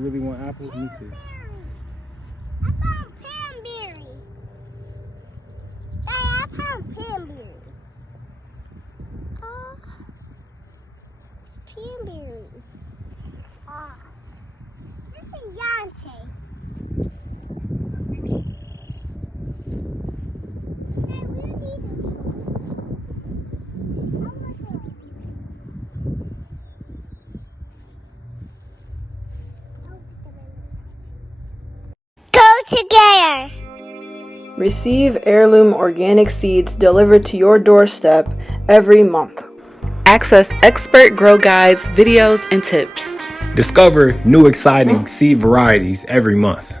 You really want apples? Me too. I found Pamberry. Dad, I found Pamberry. Pamberry. This is Yante. Dad, we need it. Together. Receive heirloom organic seeds delivered to your doorstep every month. Access expert grow guides, videos, and tips. Discover new exciting seed varieties every month.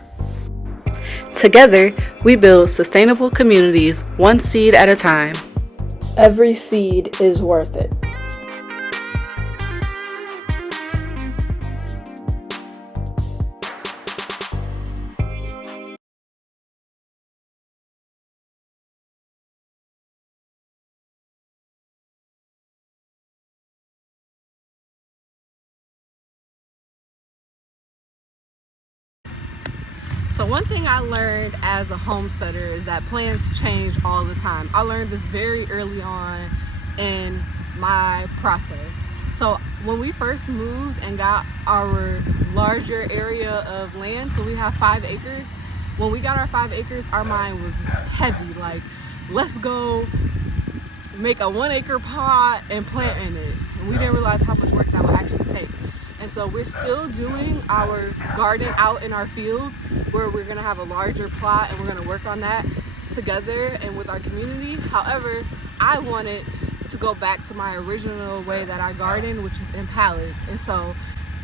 Together, we build sustainable communities, one seed at a time. Every seed is worth it. So one thing I learned as a homesteader is that plans change all the time. I learned this very early on in my process. So when we first moved and got our larger area of land, so we have 5 acres. When we got our 5 acres, our mind was heavy. Like, let's go make a 1 acre plot and plant in it. And we didn't realize how much work that would actually take. And so we're still doing our garden out in our field, where we're gonna have a larger plot and we're gonna work on that together and with our community. However, I wanted to go back to my original way that I garden, which is in pallets. And so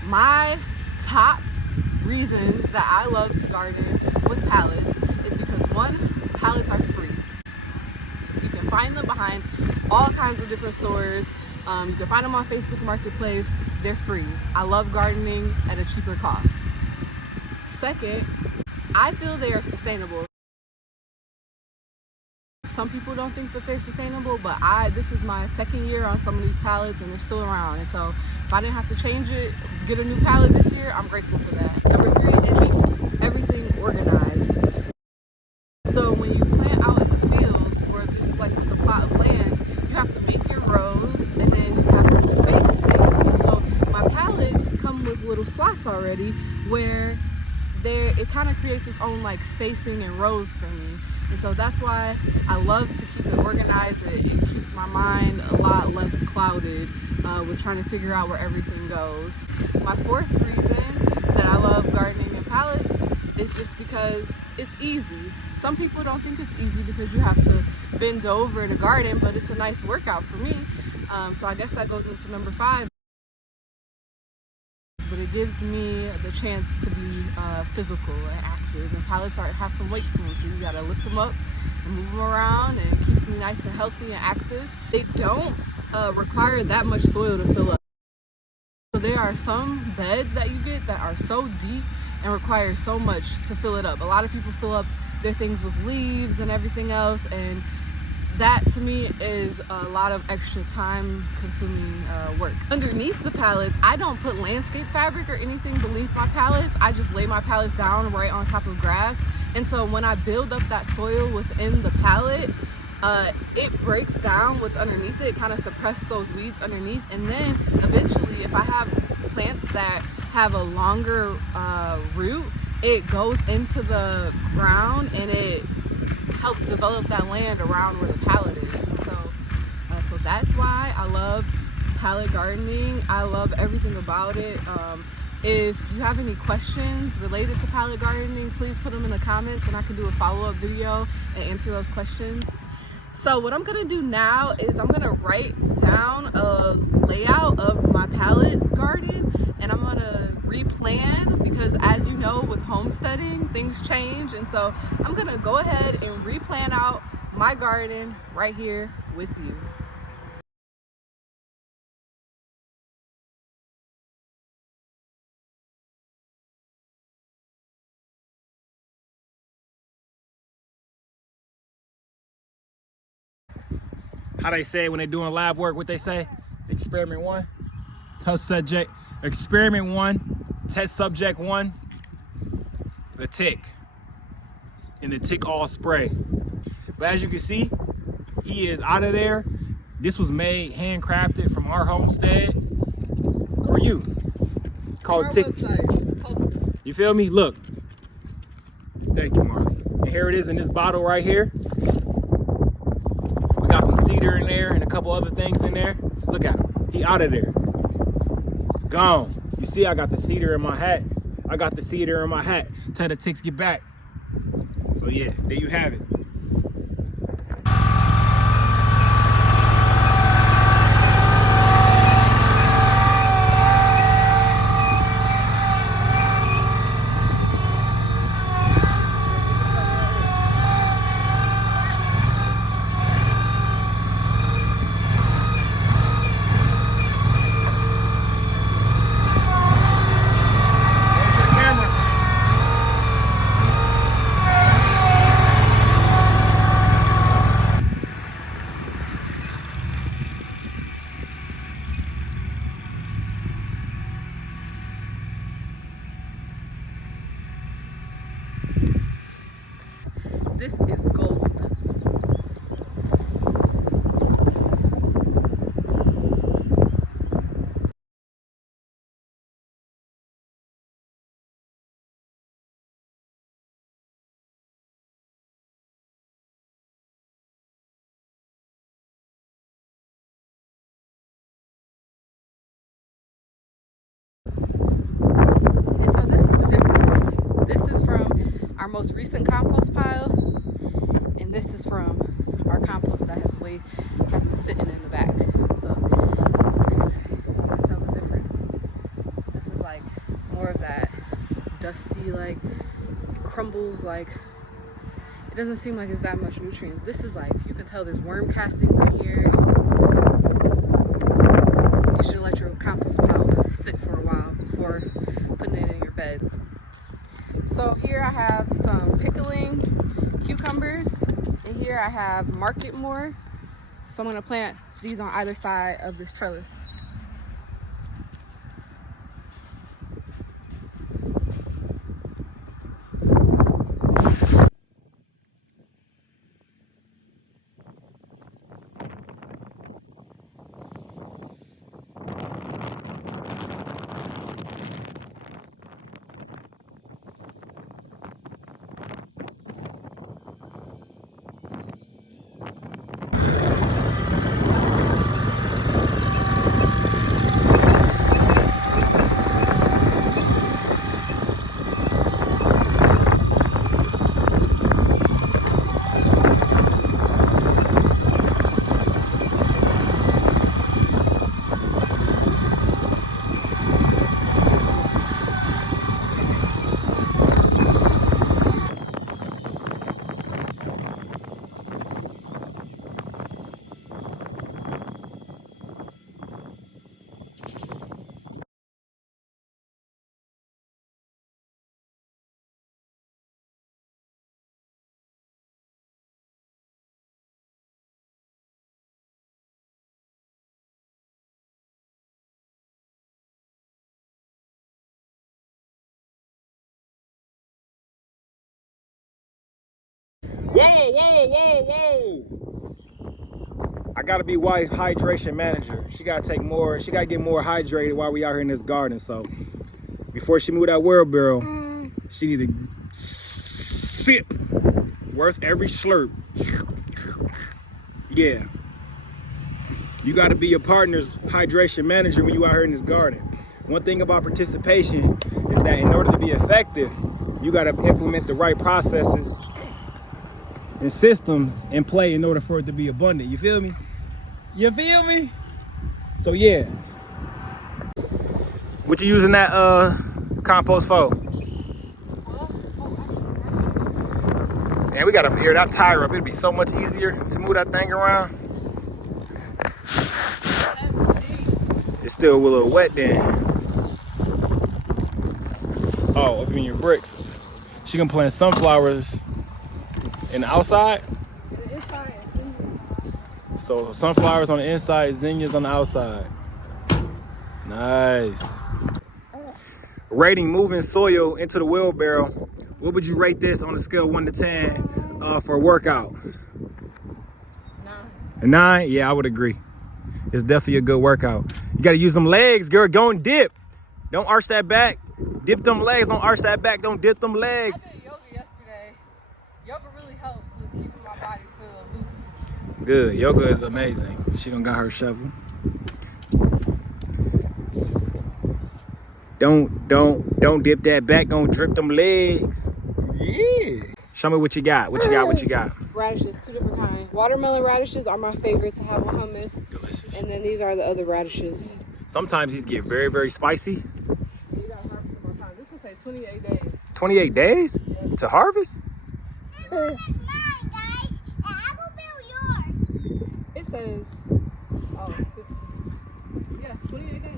my top reasons that I love to garden with pallets is because, one, pallets are free. You can find them behind all kinds of different stores. You can find them on Facebook Marketplace. They're free. I love gardening at a cheaper cost. Second, I feel they are sustainable. Some people don't think that they're sustainable, but this is my 2nd year on some of these pallets and they're still around. And so if I didn't have to change it, get a new pallet this year, I'm grateful for that. Number 3, it keeps everything organized. So when you plant out in the field, or just like with a plot of land, you have to make your rows and then you have to space things. And so my pallets come with little slots already where it kind of creates its own like spacing and rows for me. And so that's why I love to keep it organized. It keeps my mind a lot less clouded with trying to figure out where everything goes. My 4th reason that I love gardening in pallets is just because it's easy. Some people don't think it's easy because you have to bend over to garden, but it's a nice workout for me. So I guess that goes into number 5. But it gives me the chance to be physical and active. And pallets have some weight to them, so you gotta lift them up and move them around, and it keeps me nice and healthy and active. They don't require that much soil to fill up. So there are some beds that you get that are so deep and require so much to fill it up. A lot of people fill up their things with leaves and everything else, and that to me is a lot of extra time consuming work. Underneath the pallets, I don't put landscape fabric or anything beneath my pallets. I just lay my pallets down right on top of grass. And so when I build up that soil within the pallet, it breaks down what's underneath it, kind of suppress those weeds underneath. And then eventually, if I have plants that have a longer root, it goes into the ground and it helps develop that land around where the pallet is. And so that's why I love pallet gardening. I love everything about it. If you have any questions related to pallet gardening, please put them in the comments and I can do a follow-up video and answer those questions. So what I'm gonna do now is I'm gonna write down a layout of my pallet garden, and I'm gonna replan, because as you know, with homesteading, things change. And so I'm gonna go ahead and replan out my garden right here with you. How they say when they're doing lab work, what they say? Experiment 1. Tough subject. Experiment 1. Test subject 1, the tick, and the tick all spray. But as you can see, he is out of there. This was made, handcrafted from our homestead for you. Called tick. You feel me? Look. Thank you, Marley. And here it is in this bottle right here. We got some cedar in there and a couple other things in there. Look at him. He out of there. Gone. You see, I got the cedar in my hat. I got the cedar in my hat. Tell the ticks get back. So yeah, there you have it. This is gold. And so this is the difference. This is from our most recent compost pile, and this is from our compost that has been sitting in the back. So tell the difference. This is like more of that dusty, like it crumbles, like it doesn't seem like it's that much nutrients. This is like, you can tell there's worm castings in here. You should let your compost pile sit for a while before putting it in your bed. So here I have some pickling cucumbers, and here I have market more. So I'm gonna plant these on either side of this trellis. Whoa, whoa, whoa, whoa. I gotta be wife hydration manager. She gotta get more hydrated while we out here in this garden. So before she move that wheelbarrow, she need to sip worth every slurp. Yeah. You gotta be your partner's hydration manager when you out here in this garden. One thing about participation is that in order to be effective, you gotta implement the right processes and systems in play in order for it to be abundant. You feel me? You feel me? So yeah. What you using that compost for? Man, we gotta hear that tire up. It'd be so much easier to move that thing around. It's still a little wet then. Oh, up in your bricks. She gonna plant sunflowers in the outside? In the inside, so sunflowers on the inside, zinnias on the outside. Nice. rating moving soil into the wheelbarrow, what would you rate this on a scale of 1 to 10 for a workout? 9. A 9? Yeah, I would agree. It's definitely a good workout. You got to use them legs, girl. Go and dip. Don't arch that back. Dip them legs. Don't arch that back. Don't dip them legs. I did yoga yesterday. Yoga really helps with keeping my body feel loose. Good. Yoga is amazing. She done got her shovel. Don't dip that back. Don't drip them legs. Yeah. Show me what you got. What you got? Radishes, 2 different kinds. Watermelon radishes are my favorite to have with hummus. Delicious. And then these are the other radishes. Sometimes these get very, very spicy. You gotta harvest them on time. This will say 28 days. 28 days to harvest? This is mine, guys. And I will build yours. It says, oh, 15. Yeah, 28 days.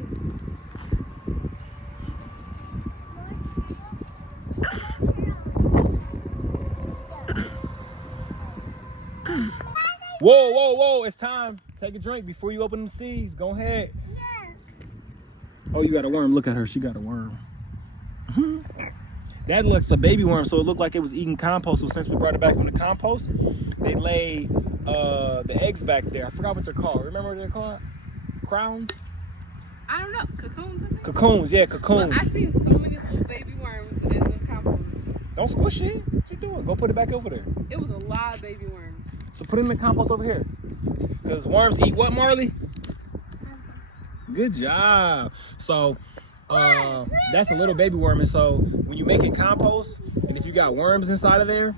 Whoa, it's time. Take a drink before you open them seeds. Go ahead. Yeah. Oh, you got a worm. Look at her. She got a worm. That looks a baby worm, so it looked like it was eating compost. So since we brought it back from the compost, they laid the eggs back there. I forgot what they're called. Remember what they're called? Crowns? I don't know. Cocoons, I think? Cocoons, yeah, cocoons. Look, I seen so many little baby worms in the compost. Don't squish it. What you doing? Go put it back over there. It was a lot of baby worms. So put it in the compost over here. Because worms eat what, Marley? Good job. So that's a little baby worm. And so when you make it compost, and if you got worms inside of there,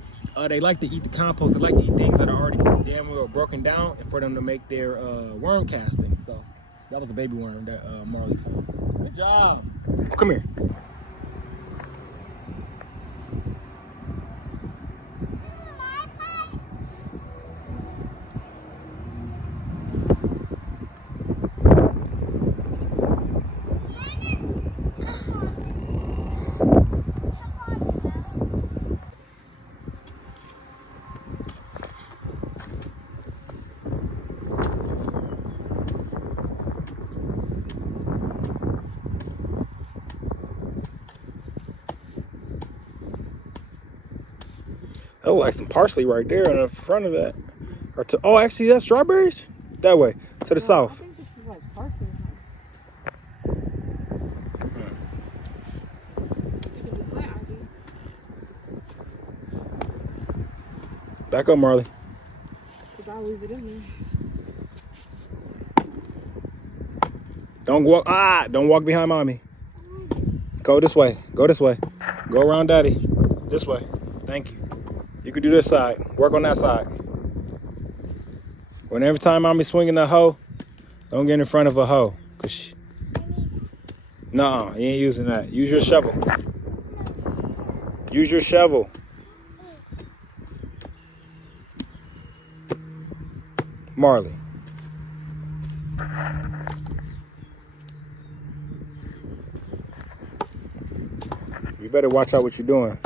they like to eat the compost. They like to eat things that are already damn well broken down, and for them to make their worm casting. So that was a baby worm that Marley found. Good job. Come here. Oh, like some parsley right there in the front of that. Or to, oh, actually, that's strawberries? That way, to the south. I think this is like parsley. You can do plant ID. Back up, Marley. Because I'll leave it in there. Don't walk behind mommy. Go this way. Go this way. Go around daddy. This way. Thank you. You can do this side. Work on that side. When every time mommy's swinging the hoe, don't get in front of a hoe. Cause nuh-uh, you ain't using that. Use your shovel. Use your shovel. Marley. You better watch out what you're doing.